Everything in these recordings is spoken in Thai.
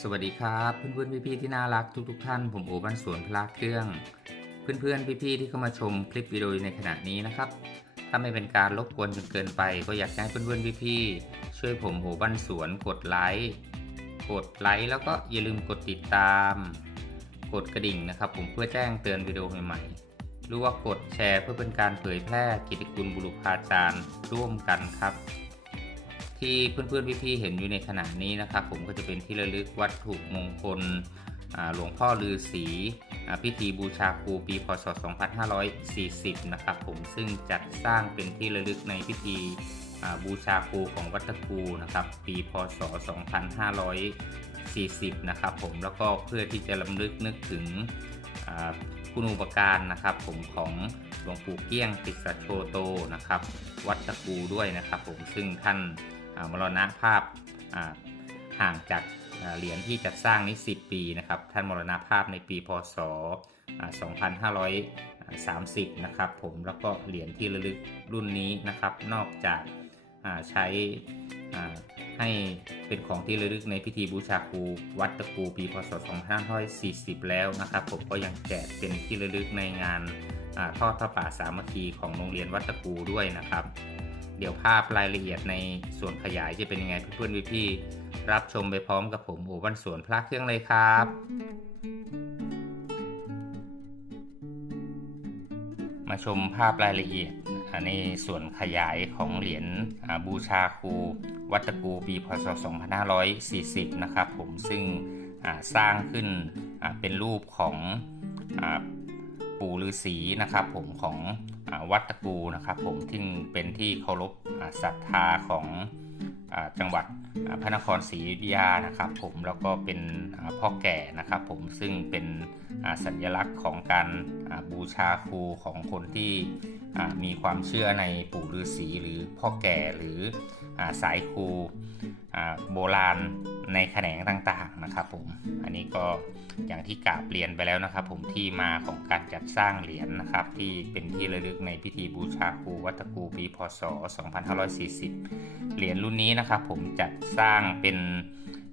สวัสดีครับเพื่อนๆพี่ๆที่น่ารักทุกๆท่าน ผมโอบ้านสวนพลาเครื่อง เพื่อนๆพี่ๆที่เข้ามาชมคลิปวิดีโอในขณะนี้นะครับ ถ้าไม่เป็นการรบกวนจนเกินไป ก็อยากให้เพื่อนๆพี่ๆช่วยผมโอบ้านสวนกดไลค์กดไลค์แล้วก็อย่าลืมกดติดตาม กดกระดิ่งนะครับ ผมเพื่อแจ้งเตือนวิดีโอใหม่ๆหรือว่ากดแชร์เพื่อเป็นการเผยแพร่กิตติคุณบุรุษาจารย์ร่วมกันครับ ที่เพื่อนๆพี่ๆเห็นอยู่ในขณะนี้นะครับ ผมก็จะเป็นที่ระลึกวัตถุมงคลหลวงพ่อฤาษีอ่าพิธีบูชาครูปีพศ 2540 นะครับผมซึ่งจัดสร้างเป็นที่ระลึกในพิธีบูชาครูของวัตะกูนะครับ ปีพศ 2540 นะครับผมแล้วก็เพื่อที่จะลำลึกนึกถึงคุณอุปการนะครับ ผมของหลวงปู่เกี้ยงติสโชโตนะครับ วัตะกูด้วยนะครับ ผมซึ่งท่าน มรณะภาพห่างจากเหรียญที่จัดสร้างนี้ 10 ปีนะครับ ท่านมรณภาพในปีพศ 2530 นะครับผมแล้วก็เหรียญที่ระลึกรุ่นนี้นะครับ นอกจากใช้ให้เป็นของที่ระลึกในพิธีบูชาครูวัดตะกูปีพศ 2540 แล้วนะครับ ผมก็ยังแจกเป็นที่ระลึกในงานอทอดพระป่าสามัคคีของโรงเรียนวัดตะกูด้วยนะครับ เดี๋ยวภาพรายละเอียดในส่วนขยายจะเป็นยังไงเพื่อนๆพี่ๆรับชมไปพร้อมกับผมโอวันสวนพระเครื่องเลยครับมาชมภาพรายละเอียดในส่วนขยายของเหรียญบูชาครู วัตกูปีพศ 2540 นะครับผมซึ่งสร้างขึ้นเป็นรูปของอปู่ฤาษีนะครับผมของ วัดตะกูนะครับ ผมซึ่งเป็นที่เคารพศรัทธาของอจังหวัดพระนครศรีอยุธยานะครับ ผมแล้วก็เป็นพ่อแก่นะครับ ผมซึ่งเป็นสัญลักษณ์ของการบูชาครูของคนที่มีความเชื่อในปู่ฤาษีหรือพ่อแก่หรืออาสายครู โบราณในแขนงต่างๆนะครับผมอันนี้ก็อย่างที่กาบเรียนไปแล้วนะครับ ผมที่มาของการจัดสร้างเหรียญนะครับ ที่เป็นที่ระลึกในพิธีบูชาครูวัตกูปีพศ 2540 เหรียญรุ่นนี้นะครับ ผมจัดสร้างเป็น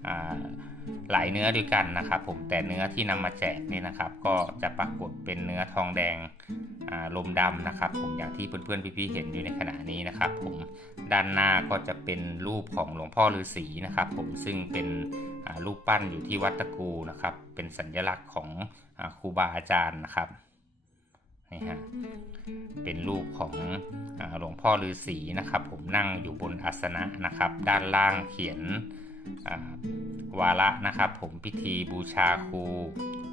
อ่า หลายเนื้อด้วยกันนะครับผมแต่เนื้อที่นำมาแจกนี่นะครับ ก็จะปรากฏเป็นเนื้อทองแดงลมดำนะครับ ผมอย่างที่เพื่อนๆพี่ๆเห็นอยู่ในขณะนี้นะครับ ผมด้านหน้าก็จะเป็นรูปของหลวงพ่อฤาษีนะครับ ผมซึ่งเป็นรูปปั้นอยู่ที่วัดตะกูนะครับ เป็นสัญลักษณ์ของอครูบาอาจารย์นะครับนี่ฮะเป็นรูปของอหลวงพ่อฤาษีนะครับ ผมนั่งอยู่บนอาสนะนะครับ ด้านล่างเขียน วาระนะครับผมพิธีบูชาครู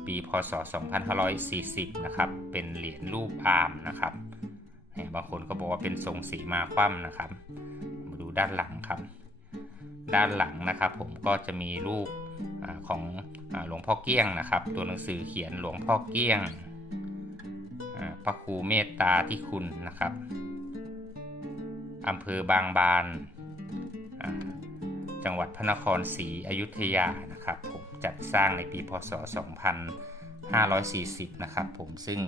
ปีพศ 2540 นะครับ เป็นเหรียญรูปอามนะครับบางคนก็บอกว่าเป็นทรงสีมาคว่ำนะครับ มาดูด้านหลังครับ ด้านหลังนะครับ ผมก็จะมีรูปอของอหลวงพ่อเกี้ยงนะครับ ตัวหนังสือเขียนหลวงพ่อเกี้ยงพระครูเมตตาที่คุณนะครับอำเภอบางบาน จังหวัดพระนครศรีอยุธยานะครับผมจัดสร้างในปีพศ 2540 นะครับผมซึ่ง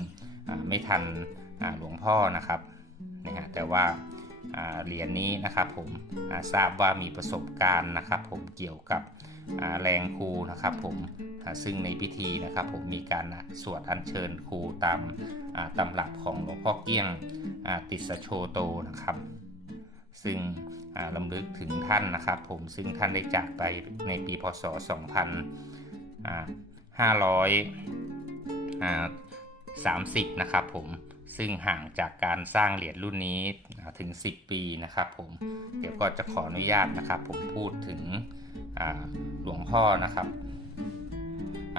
ไม่ทันหลวงพ่อนะครับนะฮะแต่ว่าเหรียญนี้นะครับผมทราบว่ามีประสบการณ์นะครับ ผมเกี่ยวกับแรงครูนะครับผมซึ่งในพิธีนะครับผมมีการสวดอัญเชิญครูตามตำรับของหลวงพ่อเกี้ยงติสโชโตนะครับ ซึ่งลำลึกถึงท่านนะครับผมซึ่งท่านได้จากไปในปีพศ 2530 นะครับผมซึ่งห่างจากการสร้างเหรียญรุ่นนี้ถึง 10 ปีนะครับผมเดี๋ยวก็จะขออนุญาตนะครับ ผมพูดถึงหลวงพ่อนะครับ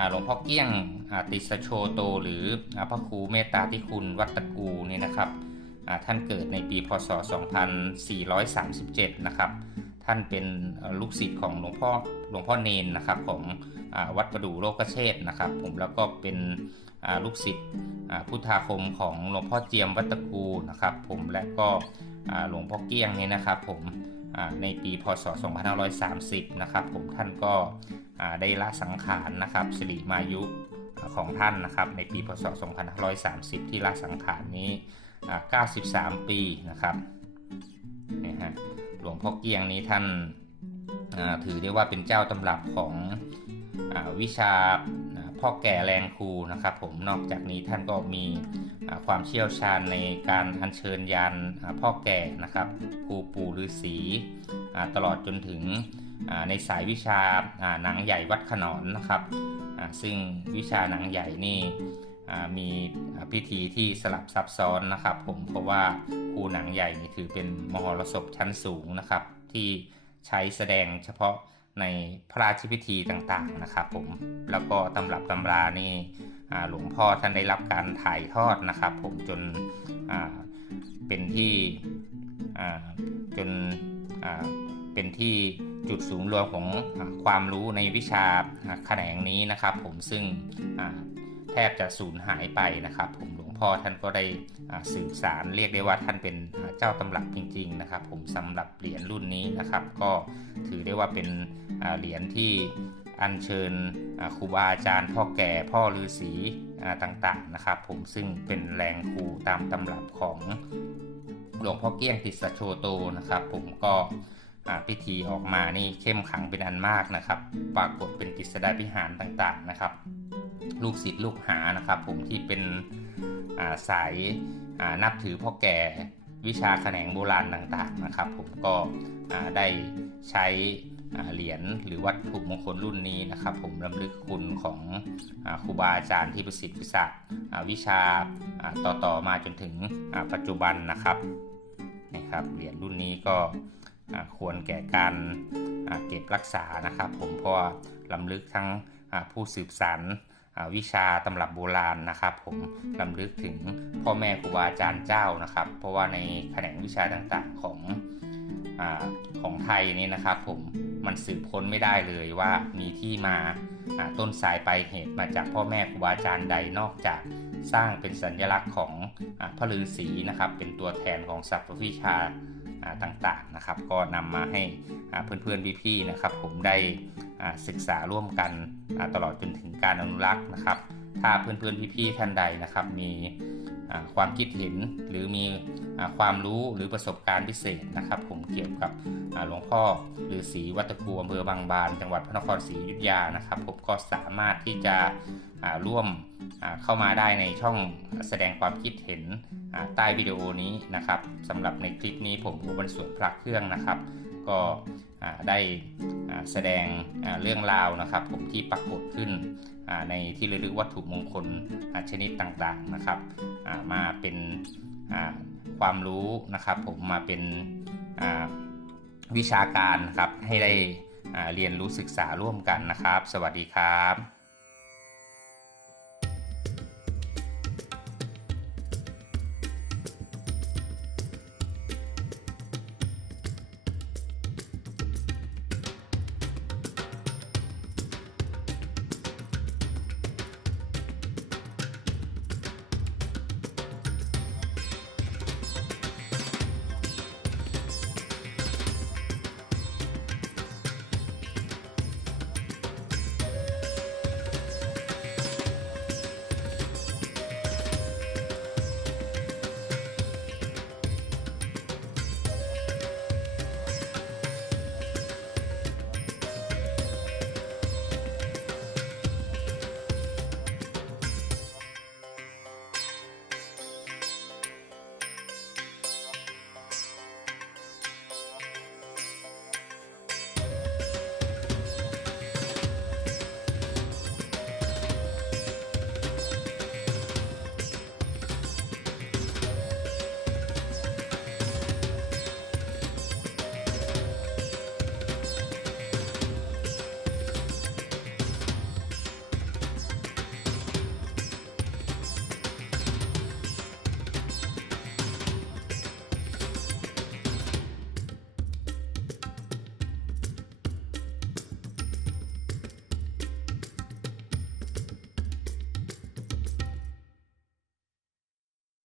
หลวงพ่อเกี้ยงติสโชโต หรือพระครูเมตตาที่คุณวัดตะกูนี่นะครับ ท่านเกิดในปีพศ 2437 นะครับ ท่านเป็นลูกศิษย์ของหลวงพ่อหลวงพ่อเนนนะครับของอวัดประดู่โลกเชษฐ์นะครับ ผมแล้วก็เป็นลูกศิษย์พุทธาคมของหลวงพ่อเจียมวัตกูนะครับ ผมและก็หลวงพ่อเกี้ยงนี่นะครับ ผมในปีพศ 2530 นะครับ ผมท่านก็ได้ละสังขารนะครับสิริมายุของท่านนะครับ ในปีพศ 2530 ที่ละสังขารนี้ 93 ปีนะครับนี่ฮะหลวงพ่อเกียงนี้ท่านถือได้ว่าเป็นเจ้าตำรับของอวิชาพ่อแก่แรงครูนะครับผมนอกจากนี้ท่านก็มีความเชี่ยวชาญในการอัญเชิญยานพ่อแก่นะครับครูปู่ฤาษีตลอดจนถึงในสายวิชาหนังใหญ่วัดขนอนนะครับซึ่งวิชาหนังใหญ่นี่ มีพิธีที่สลับซับซ้อนนะครับ ผมเพราะว่าครูหนังใหญ่นี่ถือเป็นมหรสพชั้นสูงนะครับ ที่ใช้แสดงเฉพาะในพระราชพิธีต่างๆนะครับ ผมแล้วก็ตำรับตำรานี่หลวงพ่อท่านได้รับการถ่ายทอดนะครับ ผมจนเป็นที่จนเป็นที่จุดสูงรวมของอความรู้ในวิชาแขนงนี้นะครับ ผมซึ่ง แทบจะสูญหายไปนะครับ ผมหลวงพ่อท่านก็ได้สืบสารเรียกได้ว่าท่านเป็นเจ้าตำรับจริง ๆ นะครับ ผมสำหรับเหรียญรุ่นนี้นะครับ ก็ถือได้ว่าเป็นเหรียญที่อัญเชิญครูบาอาจารย์พ่อแก่พ่อฤาษีต่างๆนะครับ ผมซึ่งเป็นแรงครูตามตำรับของหลวงพ่อเกี้ยงติสโชโตนะครับ ผมก็พิธีออกมานี่เข้มขังเป็นอันมากนะครับ ปรากฏเป็นกฤษดาพิหารต่างๆนะครับ ลูกศิษย์ลูกหานะครับผมที่เป็นาสายานับถือพ่อแก่วิชาแขนงโบราณต่างๆนะครับ ผมก็ได้ใช้เหรียญหรือวัตถุมงคลรุ่นนี้นะครับ ผมรำลึกคุณของอครูบาอาจารย์ที่ประสิทธิ์วิสักวิชาอ่าต่อๆมาจนถึงปัจจุบันนะครับนะครับเหรียญรุ่นนี้ก็ควรแก่การเก็บรักษานะครับ ผมเพราะว่าลำลึกทั้งผู้สืบสาน วิชาตำรับโบราณนะครับ ผมลำลึกถึงพ่อแม่ครูบาอาจารย์เจ้านะครับ เพราะว่าในแขนงวิชาต่างๆของอของไทยนี่นะครับ ผมมันสืบค้นไม่ได้เลยว่ามีที่มาต้นสายปลายเหตุมาจากพ่อแม่ครูบาอาจารย์ใดนอกจากสร้างเป็นสัญลักษณ์ของอาพระฤาษีนะครับ เป็นตัวแทนของศัพท์วิชา ต่างๆนะครับ ก็นำมาให้เพื่อนๆพี่ๆนะครับ ผมได้ศึกษาร่วมกันตลอดจนถึงการอนุรักษ์นะครับ ถ้าเพื่อนๆพี่ๆท่านใดนะครับ มีความคิดเห็นหรือมีอความรู้หรือประสบการณ์พิเศษนะครับ ผมเกี่ยวกับหลวงพ่อหรือศรีวัตกูอำเภอบางบาน จังหวัดพระนครศรีอยุธยานะครับผมก็สามารถที่จะร่วมเข้ามาได้ในช่องแสดงความคิดเห็นใต้วิดีโอนี้นะครับสำหรับในคลิปนี้ผมอุบลสวนพระเครื่องนะครับ ก็ได้แสดงเรื่องราวนะครับ ผมที่ปรากฏขึ้น ในที่ระลึกวัตถุมงคลชนิดต่างๆนะครับมาเป็นความรู้นะครับ ผมมาเป็นวิชาการครับให้ได้เรียนรู้ศึกษาร่วมกันนะครับ สวัสดีครับ